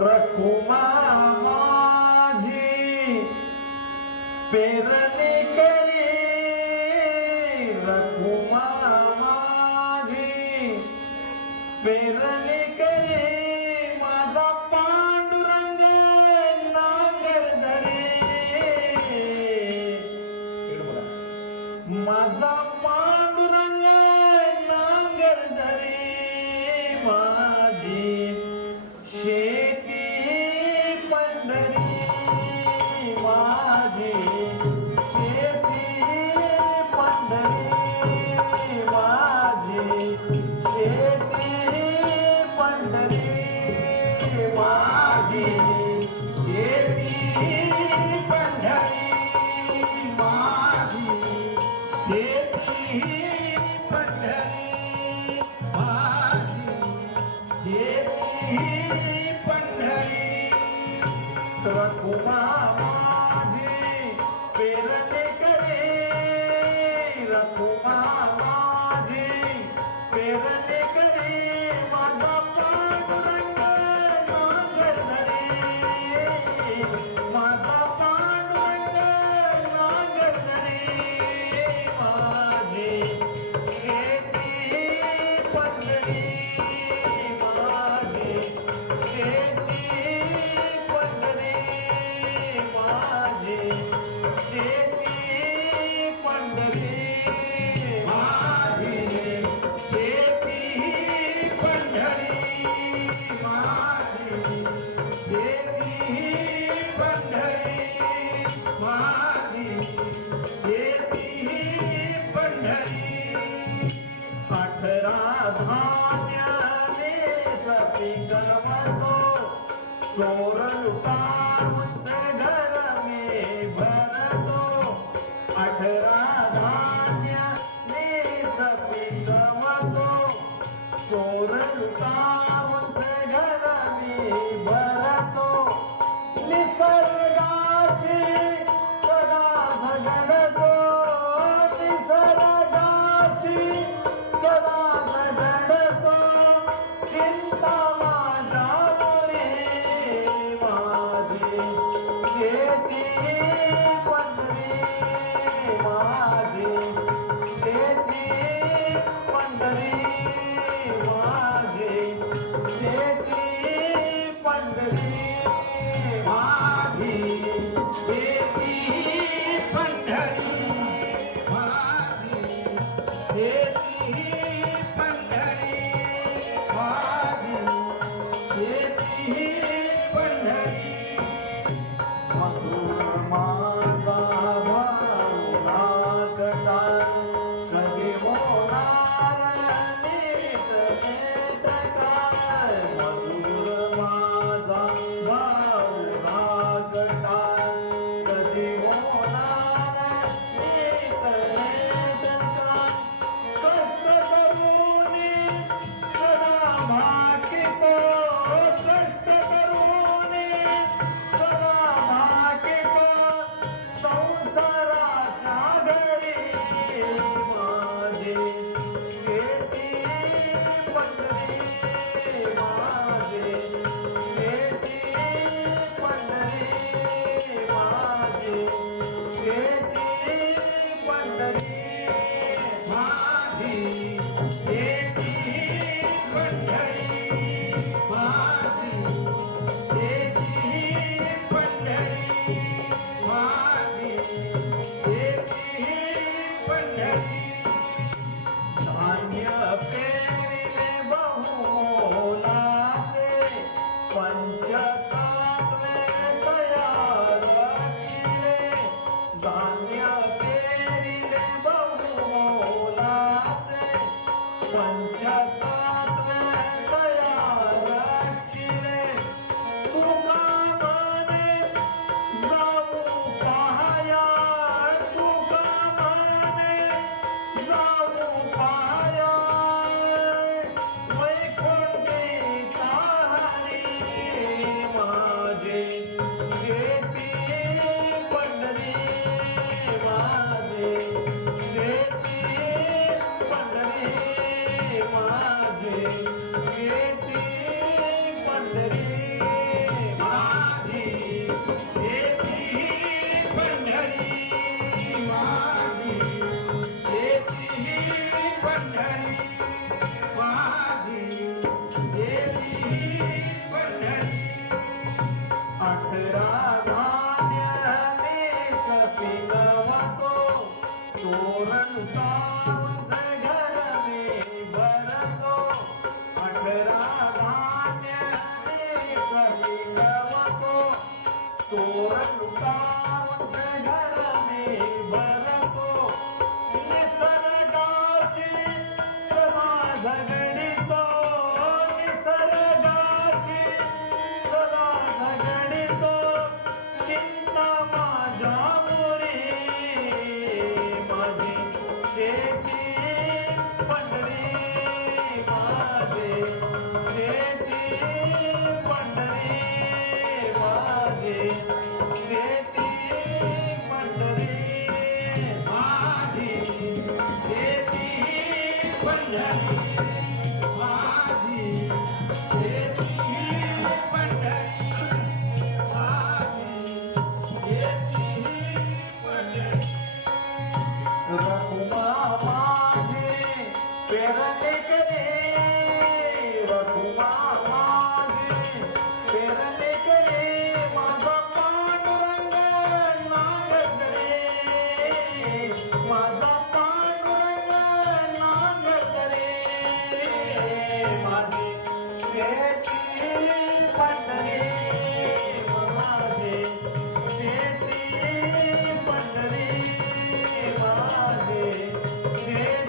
रखुमा माझी पेरणी करी, रखुमा माझी पेरणी करी, माझा पांडुरंग नांगर धरी, माझा पांडुरंग नांगर धरी, माझी शेती पंढरी, माझी शेती पंढरी, माझी शेती पंढरी, माझी शेती पंढरी, माझी शेती पंढरी, माझी शेती पंढरी. रखुमा माझी पेरणी करी, रखुमा माझी पेरणी करी, माझा पांडुरंग नांगर धरी, माझा पांडुरंग नांगर धरी, माझी शेती पंढरी, माझी शेती पंढरी, माझी शेती पंढरी, माझी शेती पंढरी, माझी शेती पंढरी, माझी शेती पंढरी. 18 धान्याने पीक गवतो, चोर लुटावून घर में भरतो, 18 धान्याने पीक गवतो, चोर लुटावून घर में भरतो, निसर्गाची सदा भजनतो, निसर्गाची सदा भजनतो, चिंता माझ्यामुळे, माझी शेती पंढरी, माझी शेती पंढरी, माझी शेती पंढरी, माझी शेती पंढरी, माझी शेती पंढरी, माझी शेती पंढरी. मधुर माझा भाऊ नाचता, कधी होणार नीट नेटका, मधुर माझा भाऊ नाचता, कधी होणार नीट नेटका, कष्ट करूनी सदा भाकितो, कष्ट करूनी सदा भाकितो, संसाराच्या घरी, माझी शेती पंढरी, माझी शेती पंढरी, माझी शेती पंढरी, माझी शेती पंढरी, माझी पंढरी माझी येती पंढरी माझी येती पंढरी माझी येती पंढरी 18 धान्याने कपिलवतो तोरण उतारून घर में भरतो 18 धान्याने कपिलवतो तोरण उतारून घर में भरतो निसर्गाशी सदा झगडितो निसर्गाशी सदा झगडितो चिंता माझ्या मुरी माझी शेती पंढरी माझे शेती पंढरी माझे शेती पंढरी माझी शेती पंढरी माझी शेती पंढरी रखुमा माझे पेरले करे रखुमा माझे पेरले करे माझा पांडुरंग नागरे माझा पांडुरंग नागरे माझे शेती पंढरी माझे शेती पंढरी माझे शेती